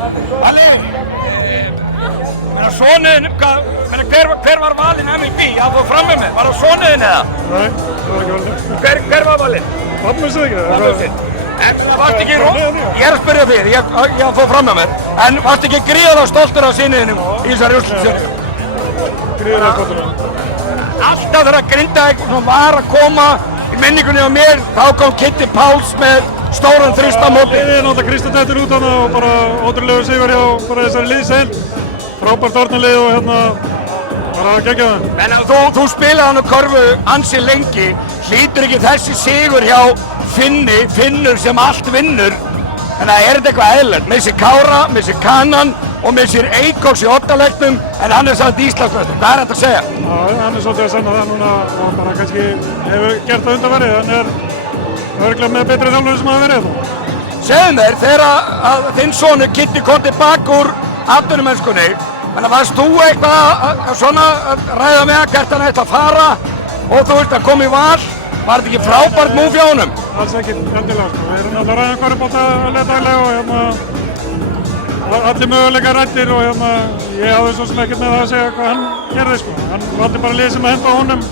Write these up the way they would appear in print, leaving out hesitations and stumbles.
Alli, sonuðin, hver var valinn MVP? Já, þú fram með mig, var það sonuðin eða? Nei, það var ekki valinn. Hver var valinn? Pabbi sig ekki það. Pabbi sig. En varst ekki, ég er að spyrja þig, ég fór fram með mér, en varst ekki gríðarlega stoltur af syniðinum í þessari úrslitakeppni? Gríðarlega stoltur af. Alltaf þegar Grindavík var að koma í minningunni á mér, þá kom Kitty Páls með stóran þrista móti. Liðið er náttúrulega Kristján Tettur út hana og bara ótrúlegur sigur hjá bara þessari liðsheild. Frábært orðnalið og hérna bara að gegja það. En þú spilaði hann á körfu ansi lengi, hlýtur ekki þessi sigur hjá Finnur sem allt vinnur, en það er þetta eitthvað eðlilegt. Missir Kára, missir Kanan og missir Eikóks í oddaleiknum, en hann er samt Íslandsmeistari. Hvað er þetta að segja? Já, hann er svolítið að sanna það núna og bara kannski hefur gert það undanfarið. Hann er örugglega með betri þjálfari sem hafa verið þetta. Segðu mér, þegar þinn sonur Kitty kom tilbaka úr atvinnumennskunni, þannig varst þú eitthvað að ræða með að hvert hann ætti að fara og þú veist að koma í val? Var þetta ekki frábært múf hjá honum? Alls ekki endilega, sko. Við erum alltaf að ræða körfubolta daglega og hérna allir möguleikar ræddir og hérna ég hafði svo sem ekkert með það að segja hvað hann gerði, sko. Hann valdi bara lið sem að henda á honum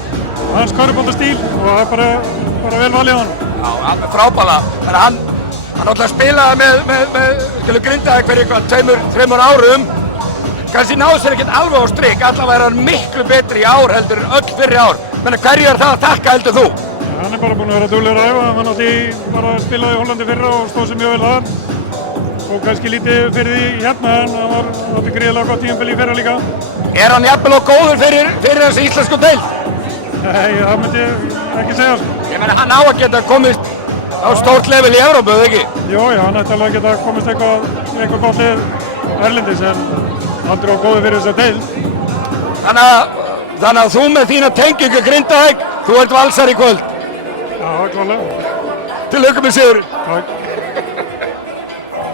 og hans körfuboltastíl og það er bara vel valið á honum. Já, alveg frábæla. Þannig að hann náttúrulega spilaði með Grindavík fyrir eitthvað 2-3 árum. Kannski náðu sér ekkert alveg á strik, allavega er hann miklu betri í ár heldur en öll fyrri ár. Menni hverju er það að þakka heldur þú? Hann er bara búinn að vera duglegur að æfa, hann náttúrulega bara spilaði í Hollandi fyrra og stóð sér mjög vel þar og kannski lítið fyrir því hérna en hann var náttúrulega gríðarlega gott tímabil í fyrra líka. Er hann jafnvel og góður fyrir þessi íslensku deild? Nei, það myndi ég ekki segja, sko. Ég meina hann á að geta komist á stórt level í Evrópu, eða ekki? Jó, hann ætti alveg að geta komist eitthvað gott lið erlendis en aldrei á góður fyrir þessa deild. Þannig að þú með þína tengingu Grindavík, þú ert valsari í kvöld. Já, klálega. Til lukku með sigurinn. Takk.